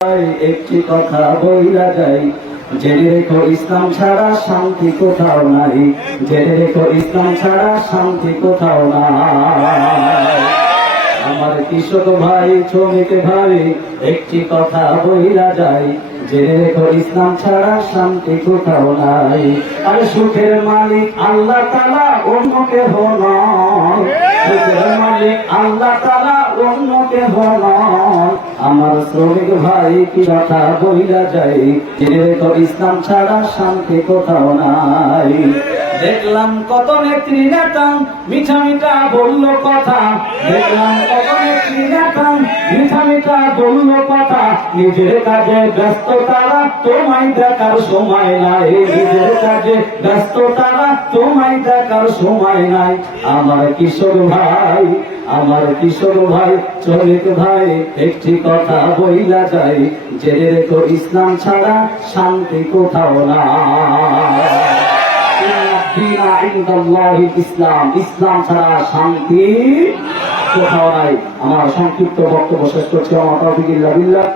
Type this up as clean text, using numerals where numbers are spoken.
একটি কথা বইলা যাই, জেনে রেখো ইসলাম ছাড়া শান্তি কোথাও নাই। জেনে রেখো ইসলাম ছাড়া শান্তি কোথাও নাই। আমার কৃষক ভাই, শ্রমিক ভাই, একটি কথা বইলা যায়, জেনে রেখো ইসলাম ছাড়া শান্তি কোথাও নাই। আর সুখের মালিক আল্লাহ তাআলা, অন্য কেহ নয়। সুখের মালিক আল্লাহ তাআলা, অন্য কেহ নয়। আমার শ্রমিক ভাই, কি কথা বইলা যায়, জেনে রেখো ইসলাম ছাড়া শান্তি কোথাও নাই। দেখলাম কত নেত্রী নেতা মিঠা মিঠা বললো কথা, দেখলাম কত নেত্রী নেতা মিঠা মিঠা বললো কথা, নিজের কাজে ব্যস্ত তারা, তোমায় দেখার সময় নাই। নিজের কাজে ব্যস্ত তারা, তোমায় দেখার সময় নাই। আমার কিশোর ভাই, আমার কিশোর ভাই, শ্রমিক ভাই, একটি কথা বইলা যায়, জেনে রেখো ইসলাম ছাড়া শান্তি কোথাও না। ইসলাম, ইসলাম ছাড়া শান্তি কোথাও নাই। আমার সংক্ষিপ্ত বক্তব্য শেষ করছি। আমার তৌফিক ইল্লা বিল্লাহ।